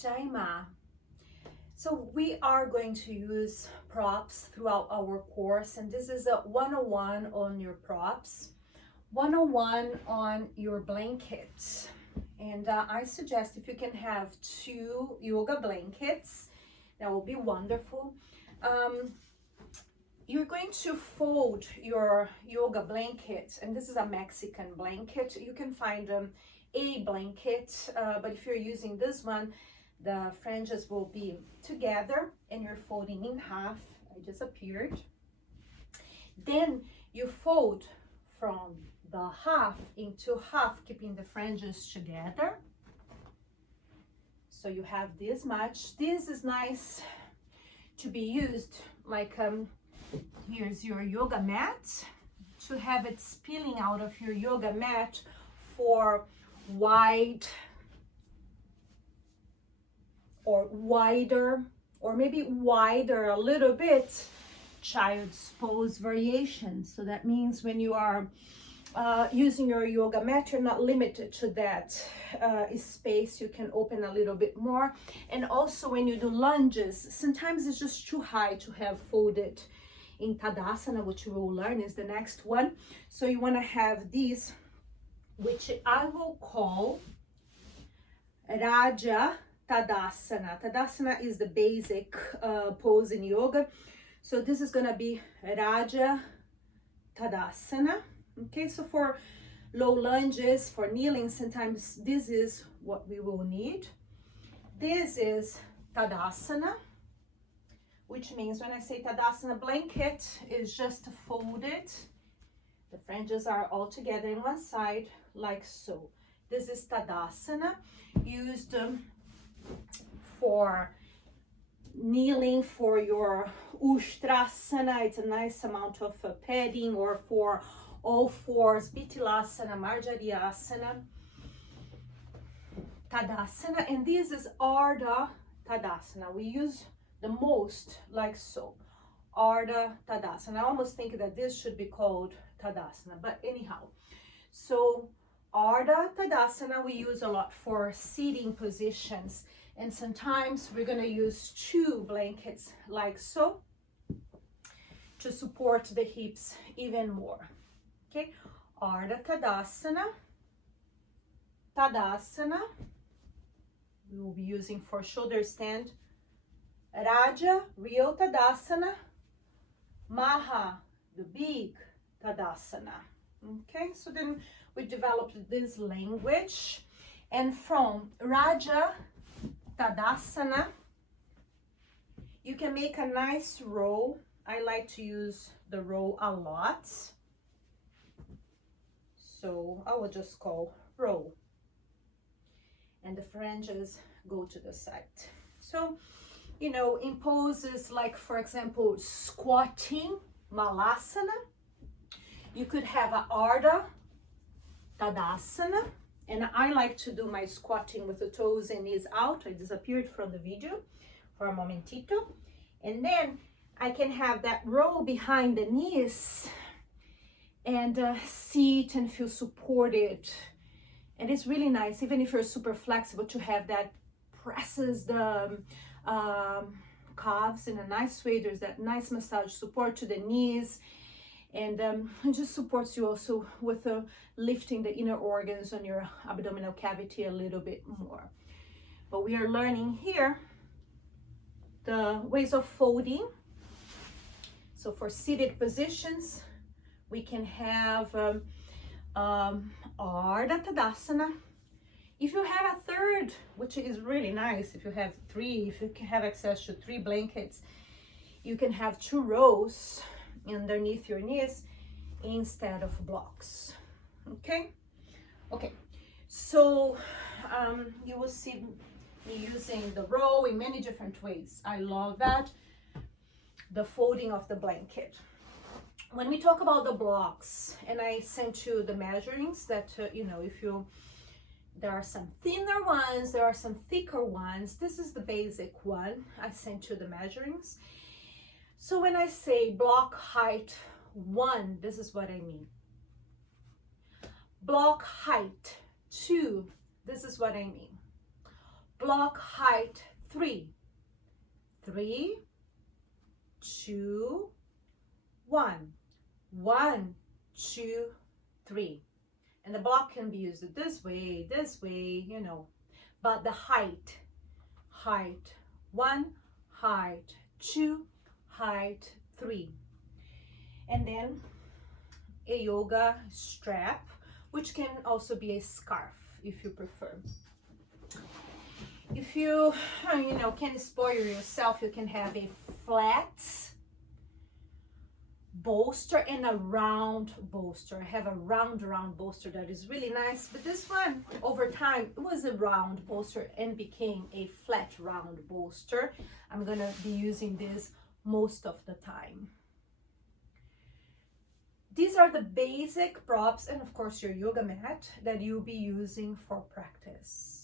Jai Ma. So we are going to use props throughout our course, and this is a 101 on your props, 101 on your blankets. And I suggest if you can have 2 yoga blankets, that will be wonderful. You're going to fold your yoga blanket, and this is a Mexican blanket. You can find a blanket, but if you're using this one, the fringes will be together and you're folding in half. I just appeared. Then you fold from the half into half, keeping the fringes together. So you have this much. This is nice to be used like, here's your yoga mat, to have it spilling out of your yoga mat for wide or wider, or maybe wider a little bit, child's pose variation. So that means when you are using your yoga mat, you're not limited to that space. You can open a little bit more. And also when you do lunges, sometimes it's just too high to have folded in Tadasana, which we will learn is the next one. So you want to have these, which I will call Raja Tadasana. Tadasana is the basic pose in yoga. So this is going to be Raja Tadasana. Okay, so for low lunges, for kneeling, sometimes this is what we will need. This is Tadasana, which means when I say Tadasana, blanket is just folded. The fringes are all together in one side, like so. This is Tadasana, used for kneeling, for your Ustrasana. It's a nice amount of padding, or for all fours, Bitilasana, Marjariasana, Tadasana. And this is Ardha Tadasana. We use the most like so, Ardha Tadasana. I almost think that this should be called Tadasana, but anyhow. So Ardha Tadasana we use a lot for sitting positions, and sometimes we're going to use 2 blankets like so to support the hips even more. Okay, Ardha Tadasana, Tadasana we will be using for shoulder stand, Raja, real Tadasana, Maha, the big Tadasana. Okay, so then we developed this language, and from Raja Tadasana you can make a nice row. I like to use the row a lot, so I will just call row, and the fringes go to the side. So you know, in poses like, for example, squatting, Malasana, you could have a Ardha Tadasana, and I like to do my squatting with the toes and knees out. I disappeared from the video for a momentito, and then I can have that row behind the knees and sit and feel supported. And it's really nice, even if you're super flexible, to have that presses the calves in a nice way. There's that nice massage support to the knees, and it just supports you also with lifting the inner organs on your abdominal cavity a little bit more. But we are learning here the ways of folding. So for seated positions, we can have Ardha Tadasana. If you have a third, which is really nice, if you have 3, if you can have access to 3 blankets, you can have 2 rows underneath your knees instead of blocks. Okay, so you will see me using the row in many different ways. I love that, the folding of the blanket. When we talk about the blocks, and I sent you the measurings that you know, if you, there are some thinner ones, there are some thicker ones. This is the basic one. I sent you the measurings. So when I say block height 1, this is what I mean. Block height 2, this is what I mean. Block height 3. 3, 2, 1. 1, 2, 3. And the block can be used this way, you know. But the height 1, height 2, height 3. And then a yoga strap, which can also be a scarf if you prefer. If you can spoil yourself, you can have a flat bolster and a round bolster. I have a round bolster that is really nice, but this one over time it was a round bolster and became a flat round bolster. I'm gonna be using this most of the time. These are the basic props and of course your yoga mat that you'll be using for practice.